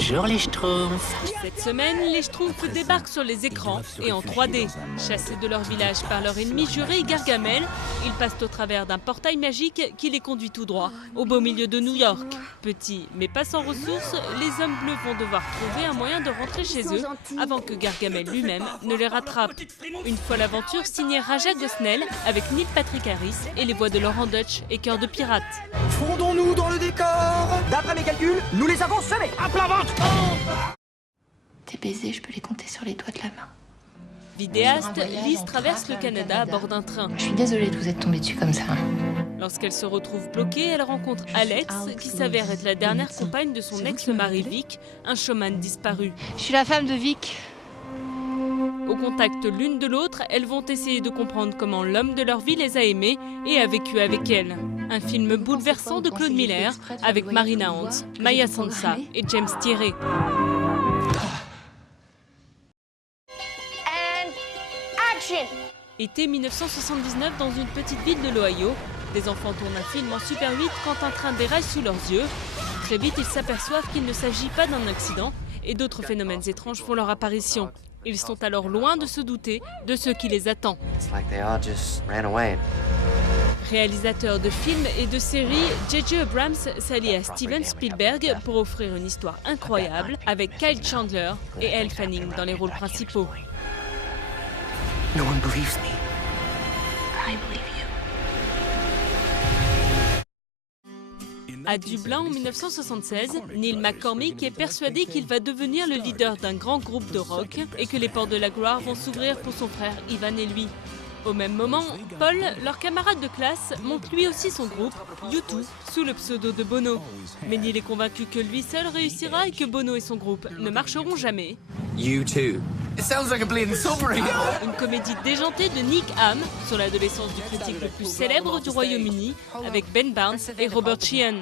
Bonjour les Schtroumpfs. Cette semaine, les Schtroumpfs débarquent sur les écrans et en 3D. Chassés de leur village par leur ennemi juré Gargamel, ils passent au travers d'un portail magique qui les conduit tout droit, au beau milieu de New York. Petits mais pas sans ressources, les hommes bleus vont devoir trouver un moyen de rentrer chez eux avant que Gargamel lui-même ne les rattrape. Une folle aventure signée Raja Gosnell avec Neil Patrick Harris et les voix de Laurent Dutch et Cœur de Pirate. Fondons-nous dans le décor. D'après mes calculs, nous les avons semés. À plat ventre. Tes baisers, je peux les compter sur les doigts de la main. Vidéaste, Lise traverse le Canada à bord d'un train. Je suis désolée de vous être tombée dessus comme ça. Lorsqu'elle se retrouve bloquée, elle rencontre Alex, qui s'avère être la dernière compagne de son ex-mari Vic, un showman disparu. Je suis la femme de Vic. Au contact l'une de l'autre, elles vont essayer de comprendre comment l'homme de leur vie les a aimées et a vécu avec elles. Un film bouleversant de Claude Miller avec Marina Hans, Maya Sansa et James Thierry. Été 1979 dans une petite ville de l'Ohio, des enfants tournent un film en Super 8 quand un train déraille sous leurs yeux. Très vite, ils s'aperçoivent qu'il ne s'agit pas d'un accident et d'autres phénomènes étranges font leur apparition. Ils sont alors loin de se douter de ce qui les attend. Réalisateur de films et de séries, J.J. Abrams s'allie à Steven Spielberg pour offrir une histoire incroyable avec Kyle Chandler et Elle Fanning dans les rôles principaux. No one believes me. I believe you. À Dublin en 1976, Neil McCormick est persuadé qu'il va devenir le leader d'un grand groupe de rock et que les portes de la gloire vont s'ouvrir pour son frère Ivan et lui. Au même moment, Paul, leur camarade de classe, monte lui aussi son groupe, U2, sous le pseudo de Bono. Mais Neil est convaincu que lui seul réussira et que Bono et son groupe ne marcheront jamais. U2. It sounds like a bleeding submarine. Une comédie déjantée de Nick Hamm sur l'adolescence du critique le plus célèbre du Royaume-Uni avec Ben Barnes et Robert Sheehan.